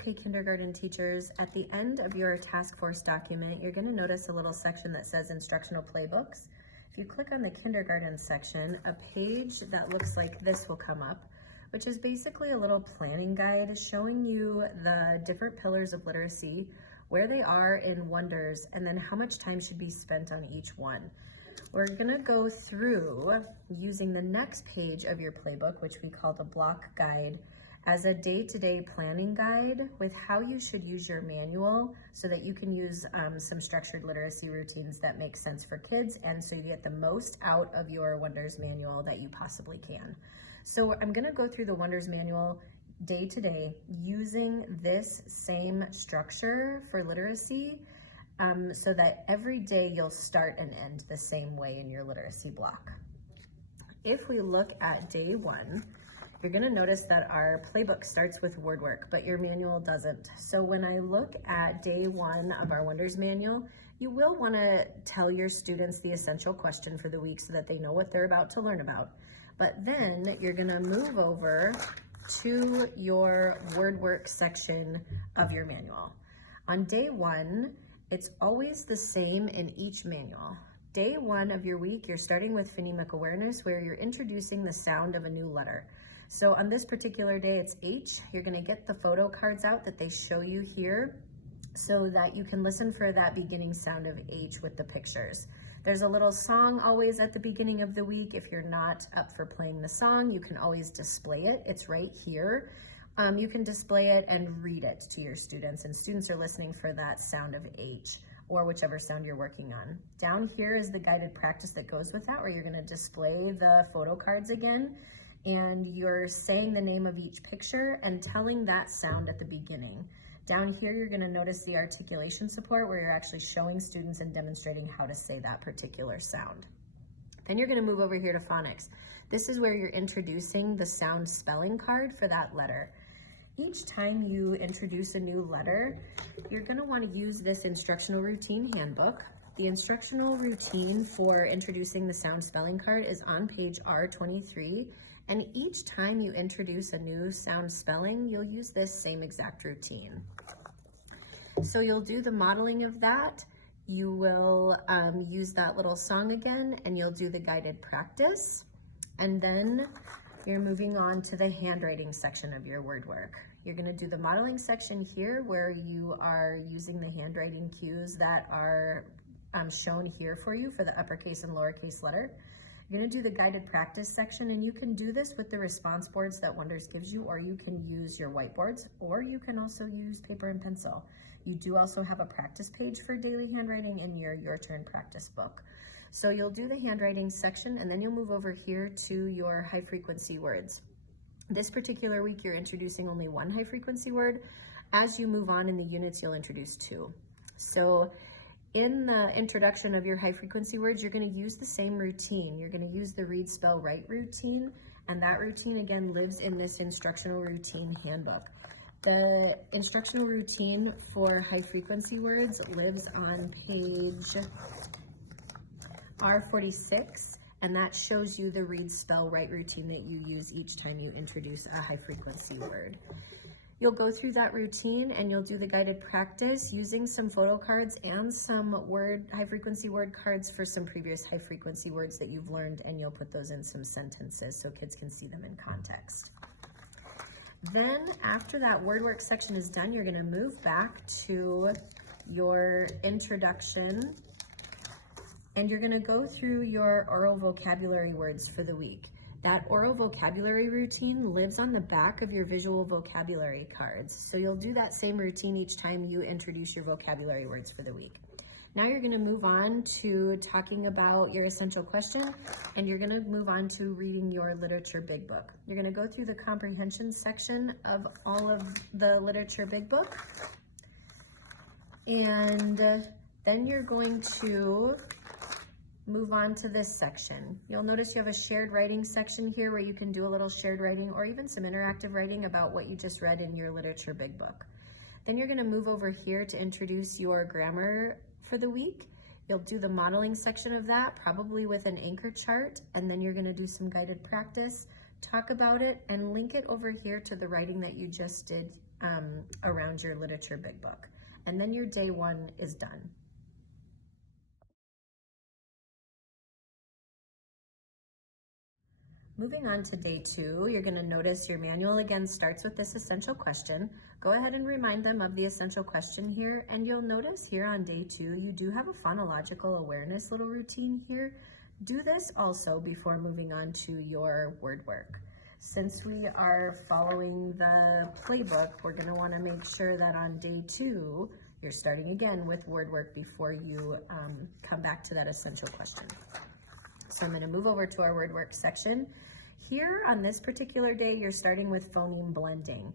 Okay, kindergarten teachers, at the end of your task force document, you're going to notice a little section that says instructional playbooks. If you click on the kindergarten section, a page that looks like this will come up, which is basically a little planning guide showing you the different pillars of literacy, where they are in Wonders, and then how much time should be spent on each one. We're gonna go through using the next page of your playbook, which we call the block guide, as a day-to-day planning guide with how you should use your manual so that you can use some structured literacy routines that make sense for kids, and so you get the most out of your Wonders manual that you possibly can. So I'm gonna go through the Wonders manual day to day using this same structure for literacy so that every day you'll start and end the same way in your literacy block. If we look at day one, you're gonna notice that our playbook starts with word work, but your manual doesn't. So when I look at day one of our Wonders manual, you will wanna tell your students the essential question for the week so that they know what they're about to learn about. But then you're gonna move over to your word work section of your manual. On day one, it's always the same in each manual. Day one of your week, you're starting with phonemic awareness, where you're introducing the sound of a new letter. So on this particular day, it's H. You're gonna get the photo cards out that they show you here so that you can listen for that beginning sound of H with the pictures. There's a little song always at the beginning of the week. If you're not up for playing the song, you can always display it. It's right here. You can display it and read it to your students, and students are listening for that sound of H or whichever sound you're working on. Down here is the guided practice that goes with that, where you're gonna display the photo cards again, and you're saying the name of each picture and telling that sound at the beginning. Down here, you're gonna notice the articulation support, where you're actually showing students and demonstrating how to say that particular sound. Then you're gonna move over here to phonics. This is where you're introducing the sound spelling card for that letter. Each time you introduce a new letter, you're gonna wanna use this instructional routine handbook. The instructional routine for introducing the sound spelling card is on page R23, and each time you introduce a new sound spelling, you'll use this same exact routine. So you'll do the modeling of that, you will use that little song again, and you'll do the guided practice, and then you're moving on to the handwriting section of your word work. You're gonna do the modeling section here, where you are using the handwriting cues that are shown here for you for the uppercase and lowercase letter. You're gonna do the guided practice section, and you can do this with the response boards that Wonders gives you, or you can use your whiteboards, or you can also use paper and pencil. You do also have a practice page for daily handwriting in your Turn practice book. So you'll do the handwriting section, and then you'll move over here to your high frequency words. This particular week, you're introducing only one high frequency word. As you move on in the units, you'll introduce two. So in the introduction of your high frequency words, you're gonna use the same routine. You're gonna use the read, spell, write routine, and that routine again lives in this instructional routine handbook. The instructional routine for high frequency words lives on page R46, and that shows you the read, spell, write routine that you use each time you introduce a high frequency word. You'll go through that routine and you'll do the guided practice using some photo cards and some high frequency word cards for some previous high frequency words that you've learned, and you'll put those in some sentences so kids can see them in context. Then after that word work section is done, you're gonna move back to your introduction, and you're gonna go through your oral vocabulary words for the week. That oral vocabulary routine lives on the back of your visual vocabulary cards. So you'll do that same routine each time you introduce your vocabulary words for the week. Now you're gonna move on to talking about your essential question, and you're gonna move on to reading your literature big book. You're gonna go through the comprehension section of all of the literature big book. And then you're going to move on to this section. You'll notice you have a shared writing section here where you can do a little shared writing or even some interactive writing about what you just read in your literature big book. Then you're gonna move over here to introduce your grammar for the week. You'll do the modeling section of that, probably with an anchor chart, and then you're gonna do some guided practice, talk about it, and link it over here to the writing that you just did around your literature big book. And then your day 1 is done. Moving on to day 2, you're going to notice your manual again starts with this essential question. Go ahead and remind them of the essential question here, and you'll notice here on day 2, you do have a phonological awareness little routine here. Do this also before moving on to your word work. Since we are following the playbook, we're going to want to make sure that on day 2, you're starting again with word work before you come back to that essential question. So I'm going to move over to our word work section. Here on this particular day, you're starting with phoneme blending.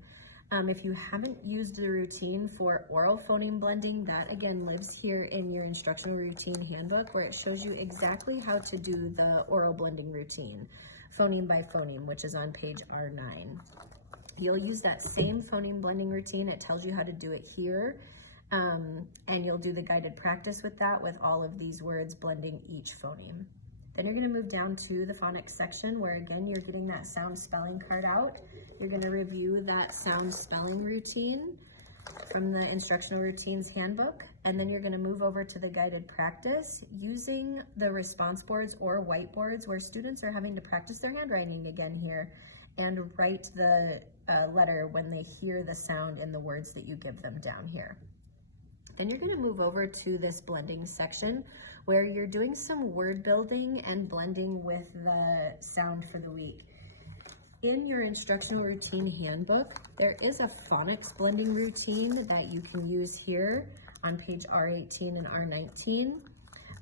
If you haven't used the routine for oral phoneme blending, that again lives here in your instructional routine handbook, where it shows you exactly how to do the oral blending routine, phoneme by phoneme, which is on page R9. You'll use that same phoneme blending routine. It tells you how to do it here. And you'll do the guided practice with that, with all of these words blending each phoneme. Then you're going to move down to the phonics section, where again you're getting that sound spelling card out. You're going to review that sound spelling routine from the instructional routines handbook, and then you're going to move over to the guided practice using the response boards or whiteboards, where students are having to practice their handwriting again here and write the letter when they hear the sound in the words that you give them down here. Then you're going to move over to this blending section, where you're doing some word building and blending with the sound for the week. In your instructional routine handbook, there is a phonics blending routine that you can use here on page R18 and R19.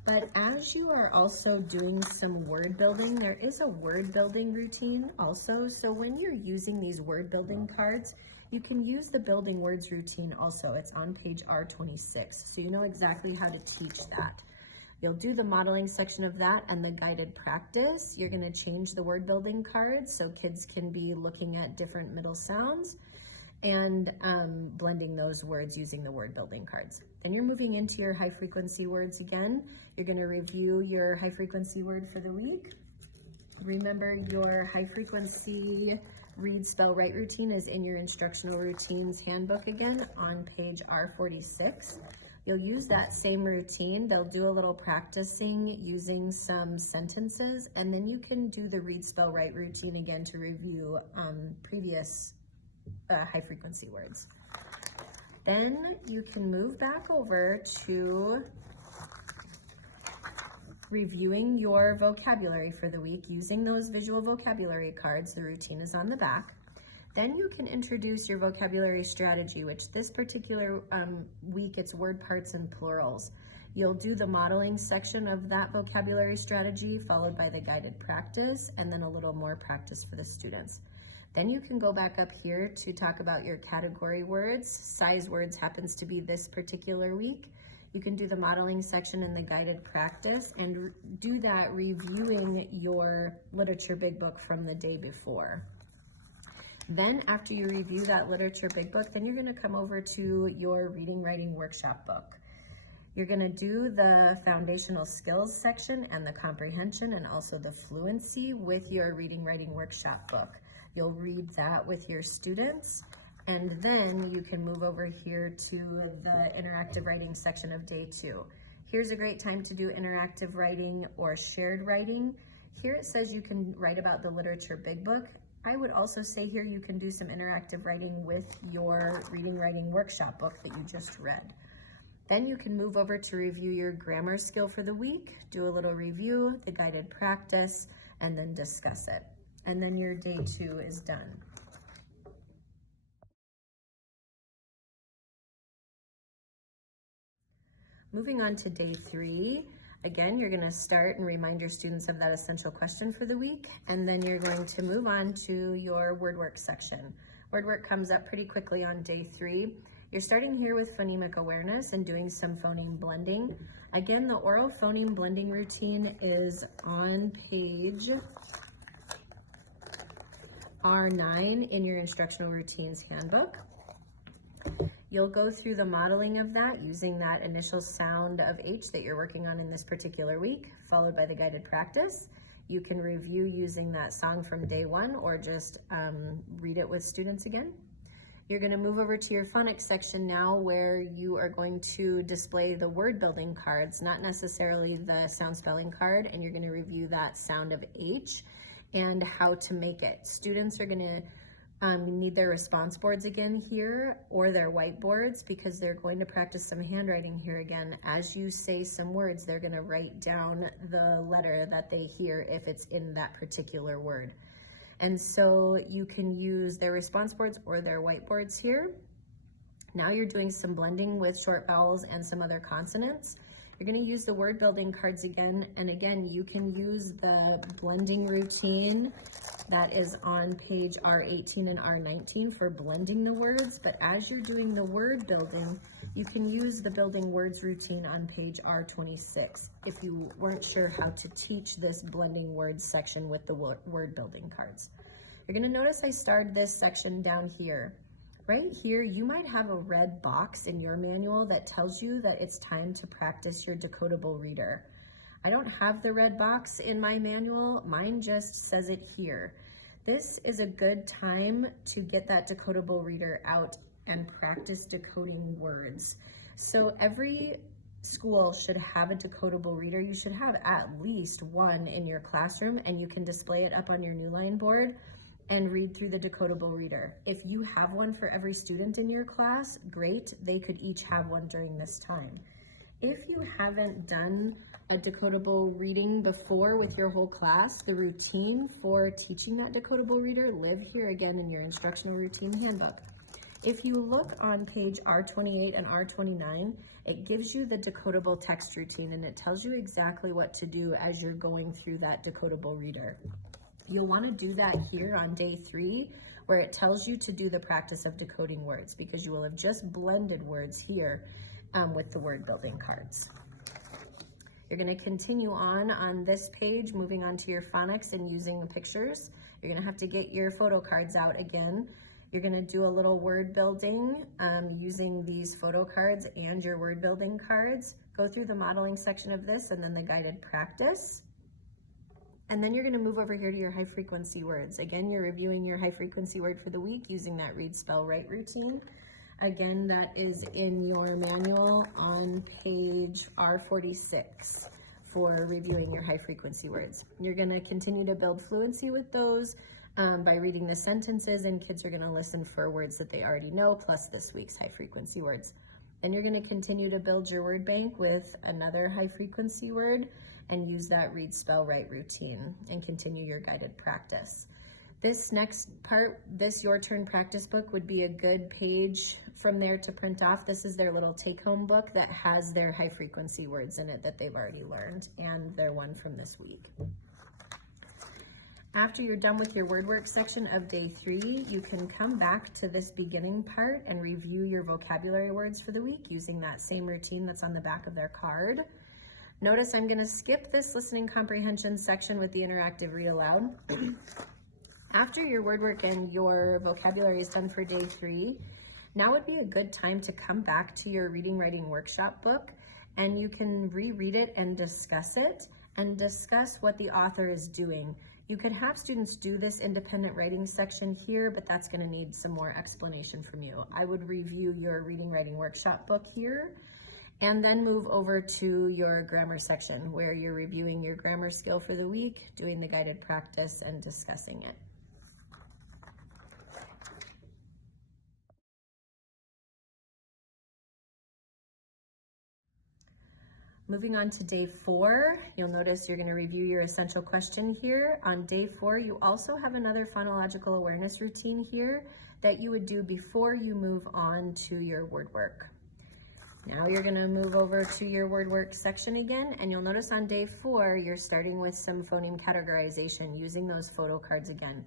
But as you are also doing some word building, there is a word building routine also. So when you're using these word building cards, you can use the building words routine also. It's on page R26, so you know exactly how to teach that. You'll do the modeling section of that and the guided practice. You're going to change the word building cards so kids can be looking at different middle sounds and blending those words using the word building cards. Then you're moving into your high frequency words again. You're going to review your high frequency word for the week. Remember, your high frequency read, spell, write routine is in your instructional routines handbook again on page R46. You'll use that same routine. They'll do a little practicing using some sentences, and then you can do the read, spell, write routine again to review previous high frequency words. Then you can move back over to reviewing your vocabulary for the week using those visual vocabulary cards. The routine is on the back. Then you can introduce your vocabulary strategy, which this particular week, it's word parts and plurals. You'll do the modeling section of that vocabulary strategy, followed by the guided practice, and then a little more practice for the students. Then you can go back up here to talk about your category words. Size words happens to be this particular week. You can do the modeling section in the guided practice and do that reviewing your literature big book from the day before. Then after you review that literature big book, then you're going to come over to your reading writing workshop book. You're going to do the foundational skills section and the comprehension and also the fluency with your reading writing workshop book. You'll read that with your students, and then you can move over here to the interactive writing section of day 2. Here's a great time to do interactive writing or shared writing. Here it says you can write about the literature big book. I would also say here you can do some interactive writing with your reading writing workshop book that you just read. Then you can move over to review your grammar skill for the week, do a little review, the guided practice, and then discuss it. And then your day 2 is done. Moving on to day 3, again, you're going to start and remind your students of that essential question for the week, and then you're going to move on to your word work section. Word work comes up pretty quickly on day 3. You're starting here with phonemic awareness and doing some phoneme blending. Again, the oral phoneme blending routine is on page R9 in your instructional routines handbook. You'll go through the modeling of that using that initial sound of H that you're working on in this particular week, followed by the guided practice. You can review using that song from day 1 or just read it with students again. You're going to move over to your phonics section now, where you are going to display the word building cards, not necessarily the sound spelling card, and you're going to review that sound of H and how to make it. Students are going to need their response boards again here, or their whiteboards, because they're going to practice some handwriting here again. As you say some words, they're going to write down the letter that they hear if it's in that particular word. And so you can use their response boards or their whiteboards here. Now you're doing some blending with short vowels and some other consonants. You're going to use the word building cards again, and again, you can use the blending routine that is on page R18 and R19 for blending the words, but as you're doing the word building, you can use the building words routine on page R26 if you weren't sure how to teach this blending words section with the word building cards. You're going to notice I started this section down here. Right here, you might have a red box in your manual that tells you that it's time to practice your decodable reader. I don't have the red box in my manual, mine just says it here. This is a good time to get that decodable reader out and practice decoding words. So every school should have a decodable reader. You should have at least one in your classroom, and you can display it up on your Newline board and read through the decodable reader. If you have one for every student in your class, great, they could each have one during this time. If you haven't done a decodable reading before with your whole class, the routine for teaching that decodable reader live here again in your instructional routine handbook. If you look on page R28 and R29, it gives you the decodable text routine, and it tells you exactly what to do as you're going through that decodable reader. You'll want to do that here on day 3, where it tells you to do the practice of decoding words, because you will have just blended words here with the word building cards. You're going to continue on this page, moving on to your phonics and using the pictures. You're going to have to get your photo cards out again. You're going to do a little word building using these photo cards and your word building cards. Go through the modeling section of this and then the guided practice. And then you're going to move over here to your high frequency words. Again, you're reviewing your high frequency word for the week using that read, spell, write routine. Again, that is in your manual on page R46 for reviewing your high frequency words. You're going to continue to build fluency with those by reading the sentences, and kids are going to listen for words that they already know, plus this week's high frequency words. And you're going to continue to build your word bank with another high frequency word and use that read, spell, write routine and continue your guided practice. This next part, this Your Turn practice book would be a good page from there to print off. This is their little take-home book that has their high frequency words in it that they've already learned, and their one from this week. After you're done with your word work section of day 3, you can come back to this beginning part and review your vocabulary words for the week using that same routine that's on the back of their card. Notice I'm going to skip this listening comprehension section with the interactive read aloud. After your word work and your vocabulary is done for day 3, now would be a good time to come back to your reading writing workshop book, and you can reread it and discuss what the author is doing. You could have students do this independent writing section here, but that's going to need some more explanation from you. I would review your reading writing workshop book here and then move over to your grammar section where you're reviewing your grammar skill for the week, doing the guided practice, and discussing it. Moving on to day 4, you'll notice you're going to review your essential question here. On day 4, you also have another phonological awareness routine here that you would do before you move on to your word work. Now you're going to move over to your word work section again, and you'll notice on day 4, you're starting with some phoneme categorization using those photo cards again.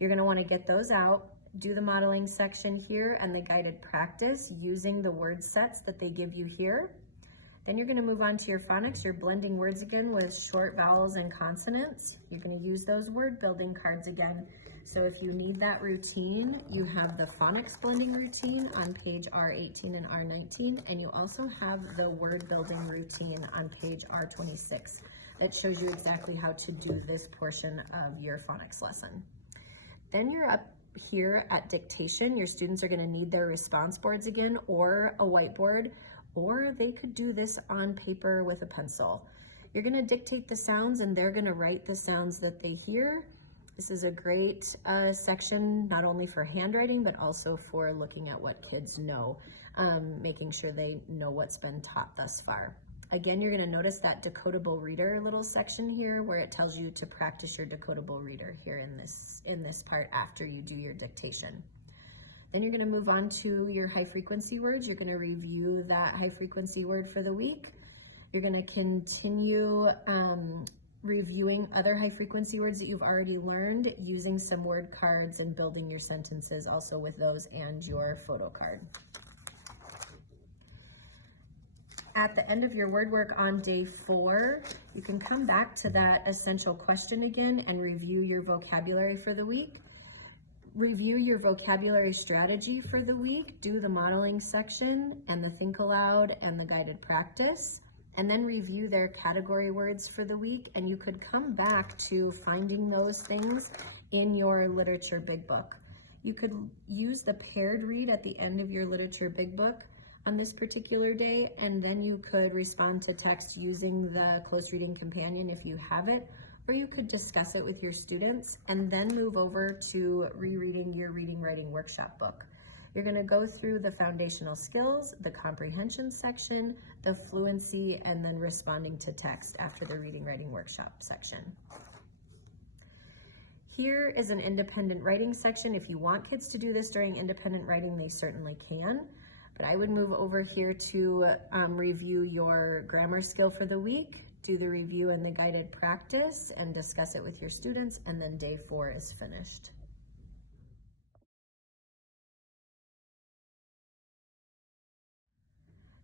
You're going to want to get those out, do the modeling section here and the guided practice using the word sets that they give you here. Then you're going to move on to your phonics. You're blending words again with short vowels and consonants. You're going to use those word building cards again. So if you need that routine, you have the phonics blending routine on page R18 and R19, and you also have the word building routine on page R26 that shows you exactly how to do this portion of your phonics lesson. Then you're up here at dictation, your students are going to need their response boards again, or a whiteboard, or they could do this on paper with a pencil. You're going to dictate the sounds and they're going to write the sounds that they hear. This is a great section, not only for handwriting, but also for looking at what kids know, making sure they know what's been taught thus far. Again, you're going to notice that decodable reader little section here where it tells you to practice your decodable reader here in this part after you do your dictation. Then you're going to move on to your high frequency words. You're going to review that high frequency word for the week. You're going to continue reviewing other high frequency words that you've already learned, using some word cards and building your sentences also with those and your photo card. At the end of your word work on day 4, you can come back to that essential question again and review your vocabulary for the week. Review your vocabulary strategy for the week, do the modeling section and the think aloud and the guided practice, and then review their category words for the week. And you could come back to finding those things in your literature big book. You could use the paired read at the end of your literature big book on this particular day, and then you could respond to text using the close reading companion if you have it, or you could discuss it with your students and then move over to rereading your reading writing workshop book. You're going to go through the foundational skills, the comprehension section, the fluency, and then responding to text after the reading writing workshop section. Here is an independent writing section. If you want kids to do this during independent writing, they certainly can. But I would move over here to review your grammar skill for the week, do the review and the guided practice, and discuss it with your students, and then day 4 is finished.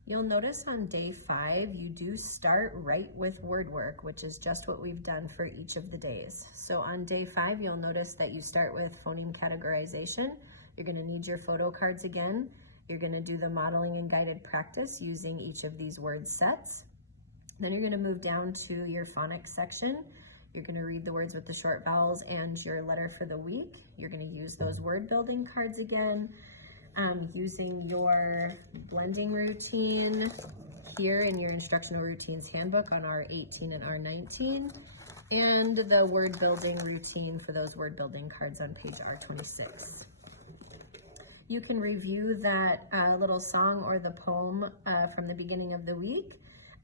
You'll notice on day 5, you do start right with word work, which is just what we've done for each of the days. So on day 5, you'll notice that you start with phoneme categorization. You're going to need your photo cards again. You're going to do the modeling and guided practice using each of these word sets. Then you're going to move down to your phonics section. You're going to read the words with the short vowels and your letter for the week. You're going to use those word building cards again, using your blending routine here in your instructional routines handbook on R18 and R19, and the word building routine for those word building cards on page R26. You can review that little song or the poem from the beginning of the week,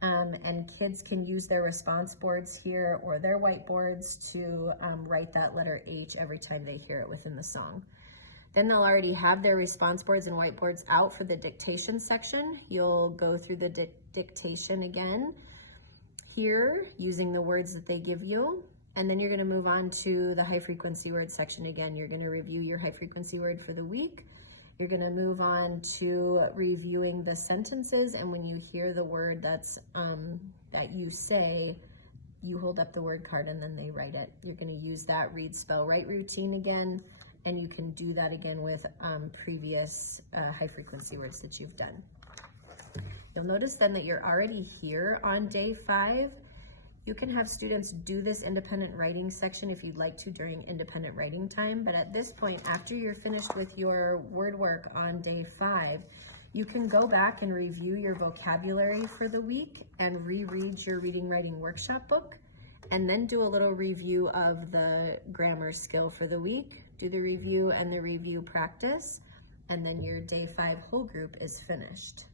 and kids can use their response boards here or their whiteboards to write that letter H every time they hear it within the song. Then they'll already have their response boards and whiteboards out for the dictation section. You'll go through the dictation again here using the words that they give you. And then you're going to move on to the high frequency word section again. You're going to review your high frequency word for the week. You're going to move on to reviewing the sentences, and when you hear the word that's that you say, you hold up the word card and then they write it. You're going to use that read, spell, write routine again, and you can do that again with previous high frequency words that you've done. You'll notice then that you're already here on day 5. You can have students do this independent writing section if you'd like to during independent writing time, but at this point, after you're finished with your word work on day 5, you can go back and review your vocabulary for the week and reread your reading writing workshop book, and then do a little review of the grammar skill for the week, do the review and the review practice, and then your day 5 whole group is finished.